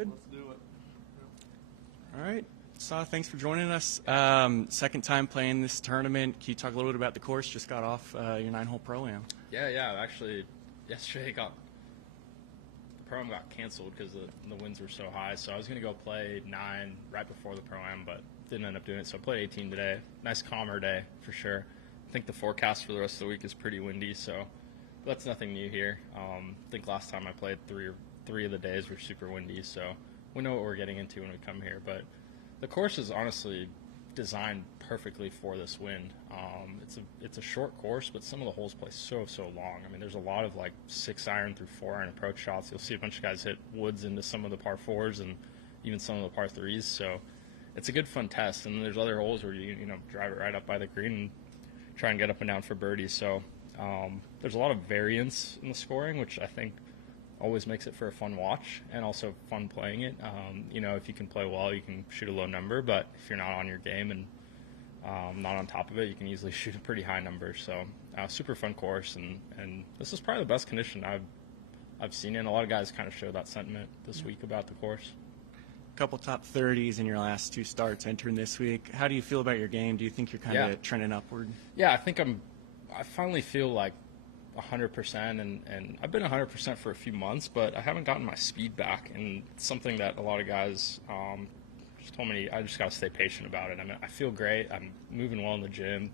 Good. Let's do it. All right. Sahith, thanks for joining us. Second time playing this tournament. Can you talk a little bit about the course? Just got off your 9-hole Pro-Am. Yeah. Actually, yesterday the Pro-Am got canceled because the winds were so high. So I was going to go play 9 right before the Pro-Am, but didn't end up doing it. So I played 18 today. Nice calmer day for sure. I think the forecast for the rest of the week is pretty windy, so that's nothing new here. I think last time I played three of the days were super windy, so we know what we're getting into when we come here. But the course is honestly designed perfectly for this wind. It's a short course, but some of the holes play so long. I mean, there's a lot of like 6-iron through 4-iron approach shots. You'll see a bunch of guys hit woods into some of the par 4s and even some of the par 3s. So it's a good fun test. And there's other holes where you drive it right up by the green and try and get up and down for birdies. So there's a lot of variance in the scoring, which I think always makes it for a fun watch and also fun playing it. If you can play well, you can shoot a low number, but if you're not on your game and not on top of it, you can easily shoot a pretty high number. So super fun course, and this is probably the best condition I've seen it. And a lot of guys kind of show that sentiment this week about the course. A couple top 30s in your last 2 starts entering this week. How do you feel about your game? Do you think you're kind of trending upward? Yeah, I think I finally feel like 100%, and I've been 100% for a few months, but I haven't gotten my speed back, and it's something that a lot of guys just told me I just got to stay patient about it. I mean, I feel great. I'm moving well in the gym,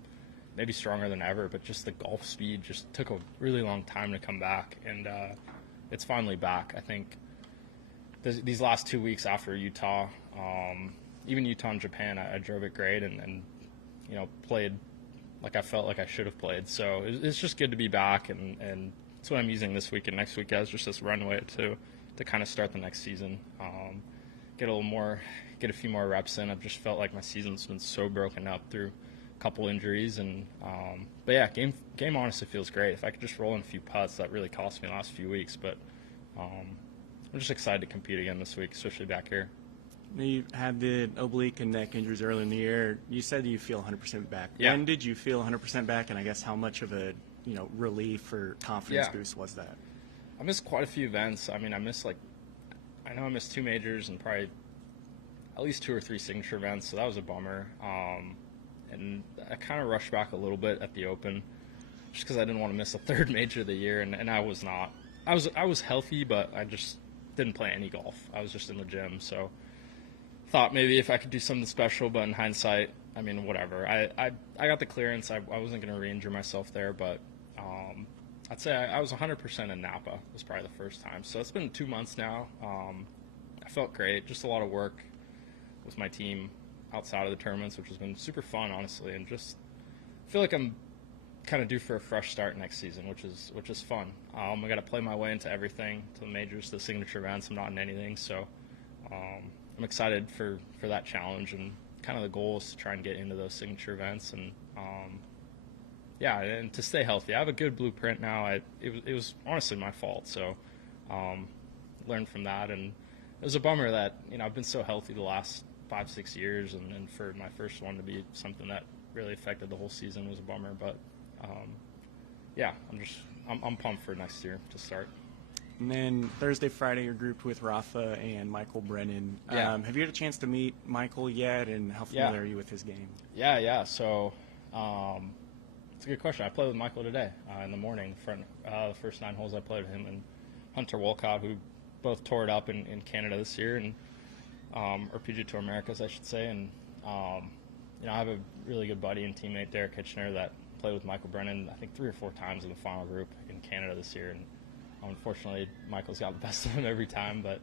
maybe stronger than ever, but just the golf speed just took a really long time to come back, and it's finally back. I think these last 2 weeks after Utah, even Utah and Japan, I drove it great and played like I felt like I should have played. So it's just good to be back, and that's what I'm using this week and next week as just this runway to kind of start the next season. Get a few more reps in. I've just felt like my season's been so broken up through a couple injuries, but yeah, game honestly feels great. If I could just roll in a few putts, that really cost me the last few weeks, but I'm just excited to compete again this week, especially back here. You had the oblique and neck injuries early in the year. You said you feel 100% back. Yeah. When did you feel 100% back, and I guess how much of a relief or confidence boost was that? I missed quite a few events. I mean, I missed 2 majors and probably at least 2 or 3 signature events, so that was a bummer. And I kind of rushed back a little bit at the Open just because I didn't want to miss a 3rd major of the year, and I was not. I was healthy, but I just didn't play any golf. I was just in the gym, so thought maybe if I could do something special, but in hindsight, I mean, whatever. I got the clearance. I wasn't going to re-injure myself there, but I'd say I was 100% in Napa. It was probably the first time. So it's been 2 months now. I felt great. Just a lot of work with my team outside of the tournaments, which has been super fun, honestly, and just feel like I'm kind of due for a fresh start next season, which is fun. I got to play my way into everything, to the majors, to the signature events. I'm not in anything, so I'm excited for that challenge, and kind of the goal is to try and get into those signature events, and and to stay healthy. I have a good blueprint now. It was honestly my fault, so learned from that, and it was a bummer that I've been so healthy the last 5-6 years, and for my first one to be something that really affected the whole season was a bummer, but I'm pumped for next year to start. And then Thursday, Friday, you're grouped with Rafa and Michael Brennan. Yeah. Have you had a chance to meet Michael yet, and how familiar are you with his game? Yeah. So it's a good question. I played with Michael today in the morning. The first 9 holes I played with him and Hunter Wolcott, who both tore it up in Canada this year, and or PGA Tour Americas, I should say. And I have a really good buddy and teammate, Derek Kitchener, that played with Michael Brennan, I think 3 or 4 times in the final group in Canada this year. And unfortunately, Michael's got the best of him every time, but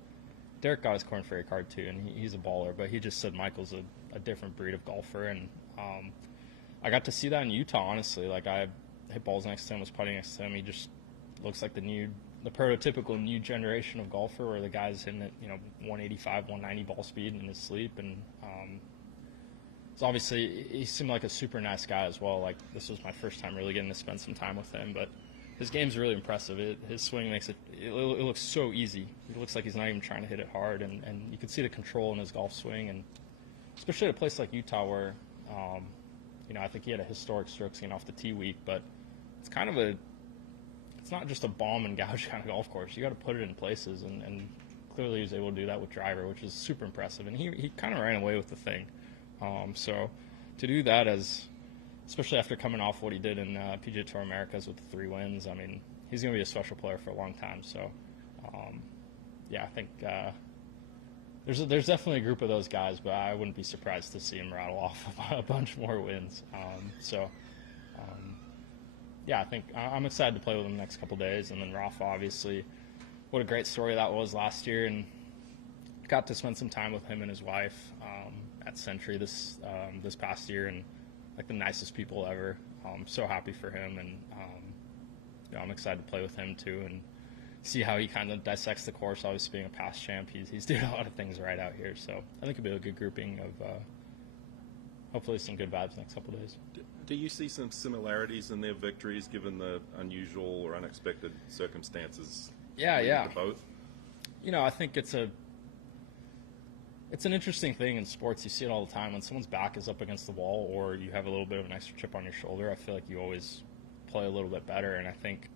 Derek got his Corn Ferry card too, and he's a baller. But he just said Michael's a different breed of golfer, and I got to see that in Utah, honestly. Like, I hit balls next to him, was putting next to him. He just looks like the prototypical new generation of golfer, where the guy's hitting at 185, 190 ball speed in his sleep, and so obviously he seemed like a super nice guy as well. Like, this was my first time really getting to spend some time with him, but his game's really impressive. His swing makes it looks so easy. It looks like he's not even trying to hit it hard, and you can see the control in his golf swing, and especially at a place like Utah where I think he had a historic strokes gain off the tee week, but it's kind of it's not just a bomb and gouge kind of golf course. You got to put it in places, and clearly he was able to do that with driver, which is super impressive. And he kind of ran away with the thing. So to do that, especially after coming off what he did in PGA Tour Americas with the 3 wins, I mean, he's going to be a special player for a long time. So, I think there's definitely a group of those guys, but I wouldn't be surprised to see him rattle off a bunch more wins. I think I'm excited to play with him the next couple days. And then Rafa, obviously, what a great story that was last year, and got to spend some time with him and his wife at Century this past year, and like the nicest people ever. So happy for him, and I'm excited to play with him too, and see how he kind of dissects the course. Obviously, being a past champ, he's doing a lot of things right out here. So I think it'll be a good grouping of hopefully some good vibes next couple of days. Do you see some similarities in their victories, given the unusual or unexpected circumstances? Yeah. To both. I think it's an interesting thing in sports. You see it all the time when someone's back is up against the wall, or you have a little bit of an extra chip on your shoulder. I feel like you always play a little bit better, and I think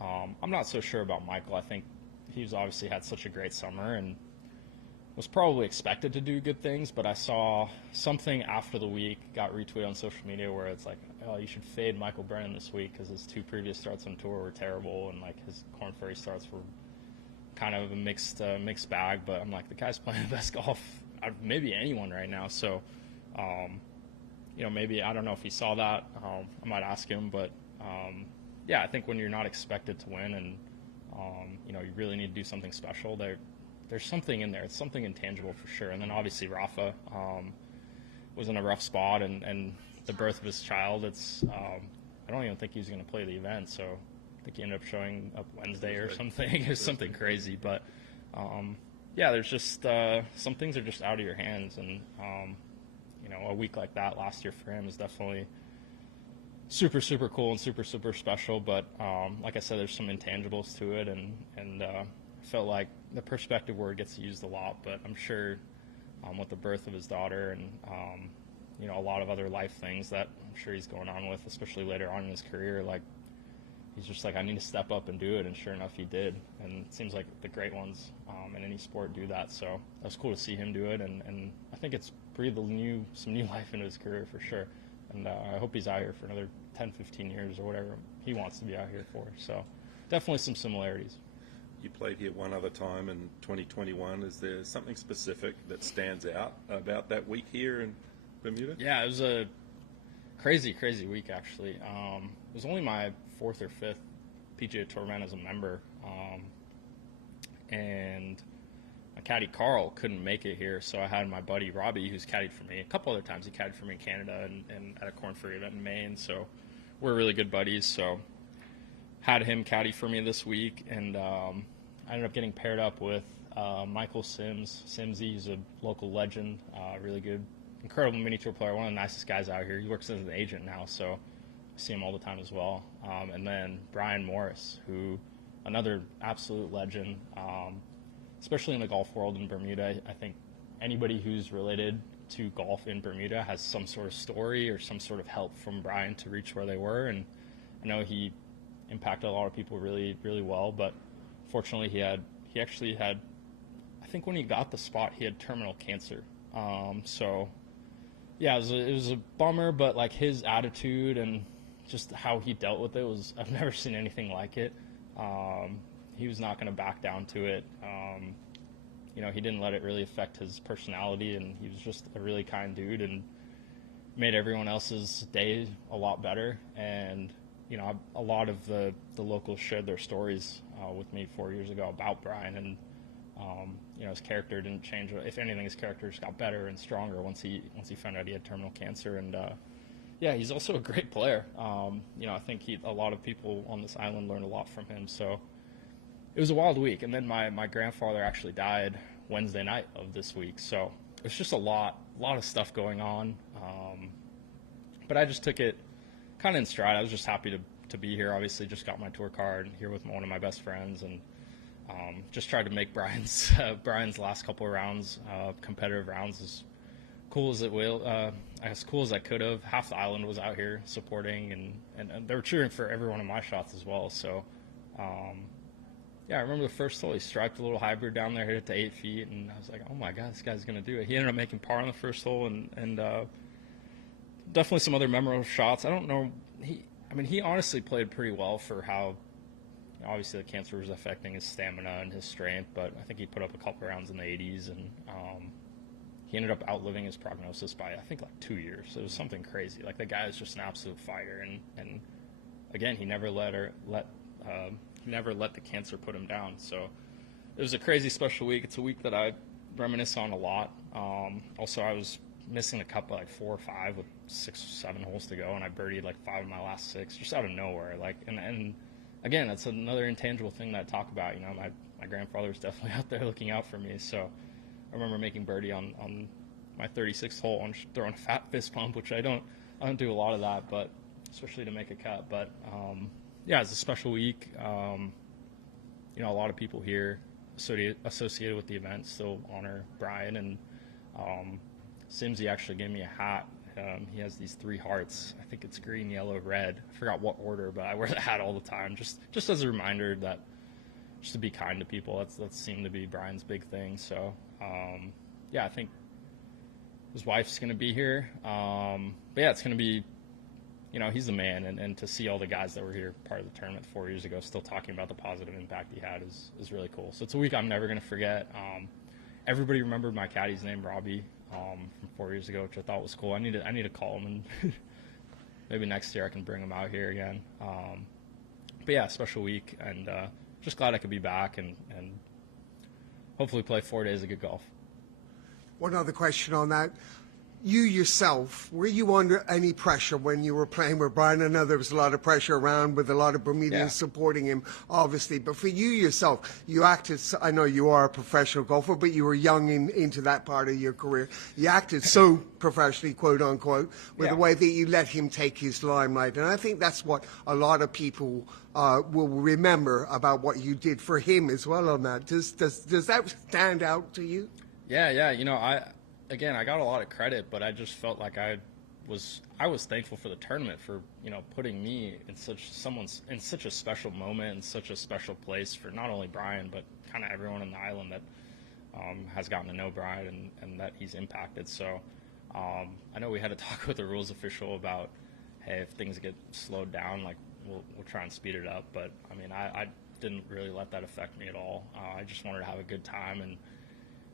I'm not so sure about Michael. I think he's obviously had such a great summer and was probably expected to do good things, but I saw something after the week, got retweeted on social media, where it's like, oh, you should fade Michael Brennan this week because his 2 previous starts on tour were terrible, and like his Korn Ferry starts were kind of a mixed bag. But I'm like, the guy's playing the best golf out of maybe anyone right now. So, maybe, I don't know if he saw that. I might ask him, but I think when you're not expected to win, and you really need to do something special, there's something in there. It's something intangible for sure. And then obviously Rafa was in a rough spot, and the birth of his child. I don't even think he was going to play the event, so I think he ended up showing up Wednesday or something. It was something crazy, but there's just some things are just out of your hands, and a week like that last year for him is definitely super, super cool and super, super special. But like I said, there's some intangibles to it, and felt like the perspective word gets used a lot, but I'm sure with the birth of his daughter and a lot of other life things that I'm sure he's going on with, especially later on in his career, like he's just like, I need to step up and do it, and sure enough he did. And it seems like the great ones in any sport do that, so it was cool to see him do it, and I think it's breathed some new life into his career for sure. And I hope he's out here for another 10, 15 years or whatever he wants to be out here for. So definitely some similarities. You played here one other time in 2021. Is there something specific that stands out about that week here in Bermuda? Yeah, it was a crazy, crazy week, actually. It was only my 4th or 5th PGA Tour event as a member. And my caddy Carl couldn't make it here, so I had my buddy Robbie, who's caddied for me a couple other times. He caddied for me in Canada and at a Korn Ferry event in Maine, so we're really good buddies. So had him caddy for me this week, and I ended up getting paired up with Michael Simsy. He's a local legend, really good, incredible mini tour player, one of the nicest guys out here. He works as an agent now, so I see him all the time as well. And then Brian Morris, who another absolute legend, especially in the golf world in Bermuda. I think anybody who's related to golf in Bermuda has some sort of story or some sort of help from Brian to reach where they were. And I know he impacted a lot of people really, really well, but fortunately he actually had, I think when he got the spot, he had terminal cancer. So yeah, it was a bummer, but like his attitude and just how he dealt with it I've never seen anything like it. He was not going to back down to it. He didn't let it really affect his personality, and he was just a really kind dude and made everyone else's day a lot better. And a lot of the locals shared their stories with me 4 years ago about Brian, and his character didn't change. If anything, his character just got better and stronger once he found out he had terminal cancer. And he's also a great player. I think a lot of people on this island learned a lot from him. So it was a wild week. And then my grandfather actually died Wednesday night of this week. So it was just a lot of stuff going on. But I just took it kind of in stride. I was just happy to be here. Obviously, just got my tour card here with one of my best friends, and just tried to make Brian's last couple of rounds, competitive rounds, as cool as as cool as I could have. Half the island was out here supporting, and they were cheering for every one of my shots as well. So Yeah, I remember the first hole, he striped a little hybrid down there, hit it to 8 feet, and I was like, oh my God, this guy's going to do it. He ended up making par on the first hole, and definitely some other memorable shots. I don't know, he honestly played pretty well for how, obviously the cancer was affecting his stamina and his strength, but I think he put up a couple rounds in the 80s, and he ended up outliving his prognosis by, I think, like 2 years. It was something crazy. Like, the guy is just an absolute fighter, and again, he never let the cancer put him down. So it was a crazy special week. It's a week that I reminisce on a lot. Also, I was missing a cup by like 4 or 5 with 6 or 7 holes to go, and I birdied like 5 of my last 6 just out of nowhere. Like, and again, that's another intangible thing that I talk about. You know, my grandfather was definitely out there looking out for me. So I remember making birdie on my 36th hole and throwing a fat fist pump, which I don't do a lot of that, but especially to make a cut. But yeah, it's a special week. You know, a lot of people here associated with the event still honor Brian, and Simsy actually gave me a hat. He has these 3 hearts. I think it's green, yellow, red. I forgot what order, but I wear the hat all the time, just as a reminder that just to be kind to people. That seemed to be Brian's big thing. So yeah, I think his wife's going to be here. But yeah, it's going to be, you know, he's the man, and to see all the guys that were here part of the tournament 4 years ago still talking about the positive impact he had is really cool. So it's a week I'm never going to forget. Everybody remembered my caddy's name, Robbie, from 4 years ago, which I thought was cool. I need to call him, and maybe next year I can bring him out here again. But yeah, special week, and just glad I could be back and hopefully play 4 days of good golf. One other question on that. You yourself, were you under any pressure when you were playing with Brian? I know there was a lot of pressure around with a lot of Bermudians Yeah. supporting him, obviously. But for you yourself, you acted, I know you are a professional golfer, but you were young into that part of your career. You acted so professionally, quote unquote, with Yeah. the way that you let him take his limelight. And I think that's what a lot of people will remember about what you did for him as well on that. Does that stand out to you? Yeah. You know, I got a lot of credit, but I just felt like I was thankful for the tournament for, you know, putting me in such a special moment and such a special place for not only Brian, but kind of everyone on the island that has gotten to know Brian and that he's impacted. So I know we had to talk with the rules official about, hey, if things get slowed down, like we'll try and speed it up. But I mean, I didn't really let that affect me at all. I just wanted to have a good time and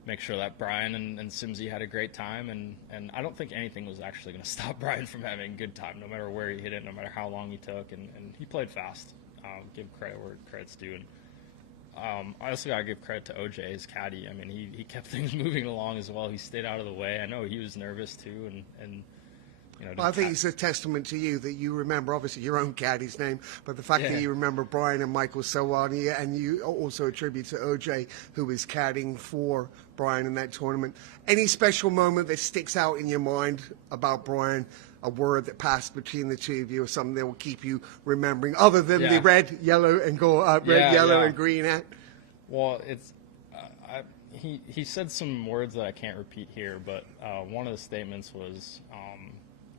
make sure that Brian and Simsy had a great time, and I don't think anything was actually going to stop Brian from having a good time, no matter where he hit it, no matter how long he took, and he played fast. Give credit where credit's due. And I also got to give credit to OJ, his caddy. I mean, he kept things moving along as well. He stayed out of the way. I know he was nervous too, and you know. Well, I think it's a testament to you that you remember, obviously, your own caddy's name, but the fact Yeah. that you remember Brian and Michael so well, and you also attribute to OJ, who was caddying for Brian in that tournament. Any special moment that sticks out in your mind about Brian, a word that passed between the two of you, or something that will keep you remembering, other than the Yeah. red, yellow, and Yeah. and green hat? Well, it's he said some words that I can't repeat here, but one of the statements was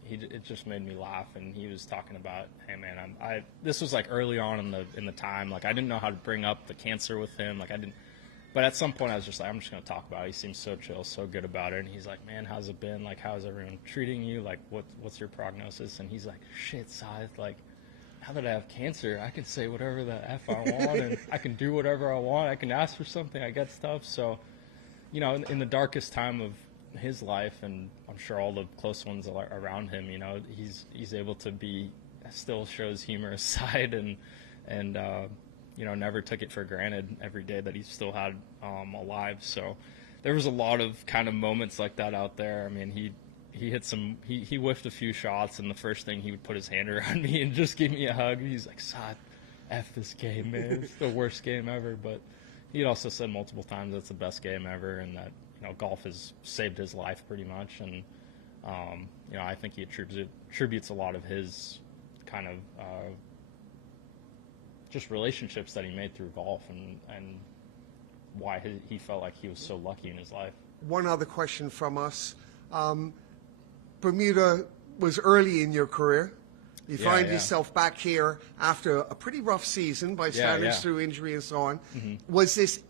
it just made me laugh, and he was talking about, hey man, this was like early on in the time, like I didn't know how to bring up the cancer with him, like I didn't, but at some point I was just like, I'm just gonna talk about it. He seems so chill, so good about it, and he's like, man, how's it been? Like, how's everyone treating you? Like, what's your prognosis? And he's like, shit, Sahith, like, now that I have cancer, I can say whatever the F I want, and I can do whatever I want. I can ask for something, I get stuff. So, you know, in the darkest time of his life, and I'm sure all the close ones around him, you know, he's able to still shows humorous side, and you know, never took it for granted every day that he still had alive. So there was a lot of kind of moments like that out there. I mean, he hit he whiffed a few shots, and the first thing he would put his hand around me and just give me a hug. He's like, Sahith, F this game, man. It's the worst game ever. But he also said multiple times it's the best game ever, and that, you know, golf has saved his life pretty much. And you know, I think he attributes a lot of his kind of just relationships that he made through golf, and why he felt like he was so lucky in his life. One other question from us. Bermuda was early in your career. You Yeah, find yeah. yourself back here after a pretty rough season by standards yeah. through injury and so on. Was this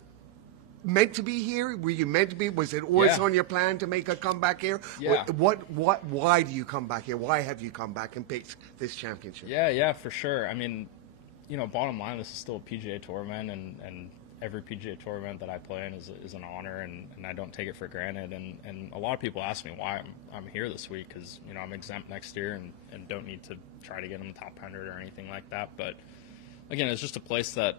meant to be here? Were you meant to be? Was it always Yeah. on your plan to make a comeback here? Yeah. Why do you come back here? Why have you come back and picked this championship? Yeah, for sure. I mean, bottom line, this is still a PGA Tour event, and every PGA Tour event that I play in is an honor, and I don't take it for granted. And a lot of people ask me why I'm here this week, because I'm exempt next year and don't need to try to get in the top 100 or anything like that. But again, it's just a place that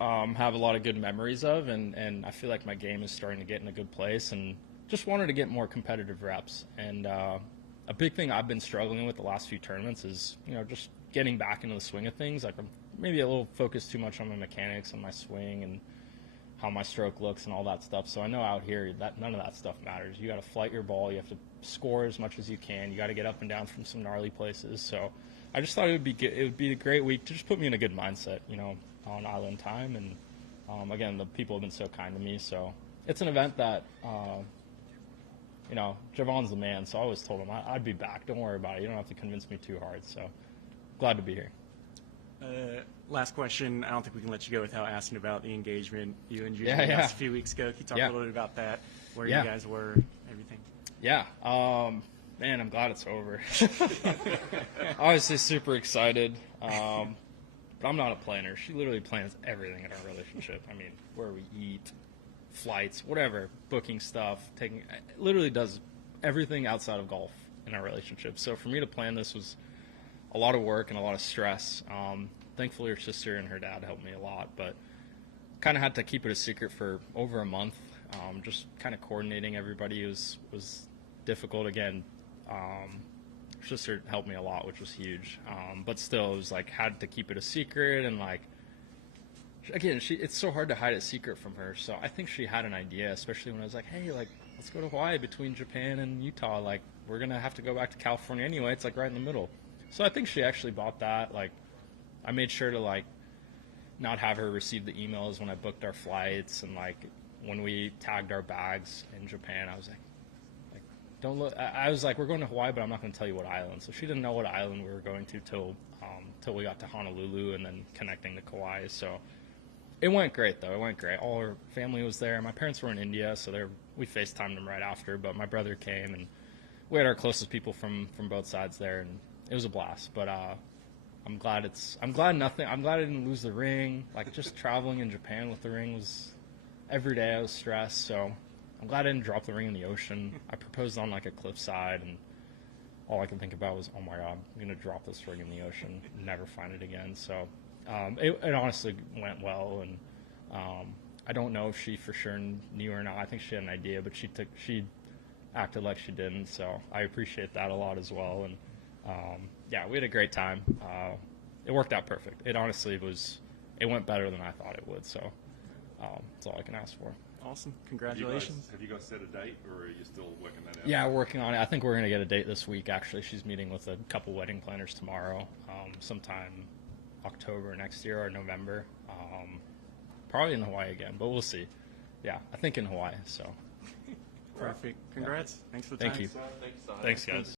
have a lot of good memories of, and I feel like my game is starting to get in a good place, and just wanted to get more competitive reps. And a big thing I've been struggling with the last few tournaments is just getting back into the swing of things. Like I'm maybe a little focused too much on my mechanics and my swing and how my stroke looks and all that stuff. So I know out here that none of that stuff matters. You got to flight your ball. You have to score as much as you can. You got to get up and down from some gnarly places. So I just thought it would be a great week to just put me in a good mindset, on island time. And again, the people have been so kind to me. So it's an event that, Javon's the man. So I always told him I'd be back. Don't worry about it. You don't have to convince me too hard. So glad to be here. Last question. I don't think we can let you go without asking about the engagement you and Judy Yeah. announced a few weeks ago. Can you talk a little bit about that, where Yeah. you guys were, everything? Yeah. Man, I'm glad it's over. Obviously super excited. But I'm not a planner. She literally plans everything in our relationship. I mean, where we eat, flights, whatever, booking stuff, literally does everything outside of golf in our relationship. So for me to plan this was a lot of work and a lot of stress. Thankfully, her sister and her dad helped me a lot, but kind of had to keep it a secret for over a month. Just kind of coordinating everybody was difficult. Again, her sister helped me a lot, which was huge. But still, it was like had to keep it a secret, and like again, it's so hard to hide a secret from her. So I think she had an idea, especially when I was like, hey, like let's go to Hawaii between Japan and Utah. Like we're gonna have to go back to California anyway. It's like right in the middle. So I think she actually bought that. Like, I made sure to like not have her receive the emails when I booked our flights, and like when we tagged our bags in Japan, I was like don't look. I was like, we're going to Hawaii, but I'm not going to tell you what island. So she didn't know what island we were going to till we got to Honolulu and then connecting to Kauai. So it went great though. It went great. All her family was there. My parents were in India, so we FaceTimed them right after. But my brother came, and we had our closest people from both sides there, and it was a blast. But I'm glad I didn't lose the ring. Like just traveling in Japan with the ring was every day I was stressed. So I'm glad I didn't drop the ring in the ocean. I proposed on like a cliffside, and all I could think about was, oh my God, I'm gonna drop this ring in the ocean, and never find it again. So it honestly went well, and I don't know if she for sure knew or not. I think she had an idea, but she acted like she didn't. So I appreciate that a lot as well. And yeah, we had a great time. It worked out perfect. It honestly went better than I thought it would. So that's all I can ask for. Awesome. Congratulations. Have you guys set a date, or are you still working that out? Yeah, we're working on it. I think we're going to get a date this week, actually. She's meeting with a couple wedding planners tomorrow, sometime October next year or November. Probably in Hawaii again, but we'll see. Yeah, I think in Hawaii. So Perfect. Congrats. Thanks for the time. thank you. Thanks, guys.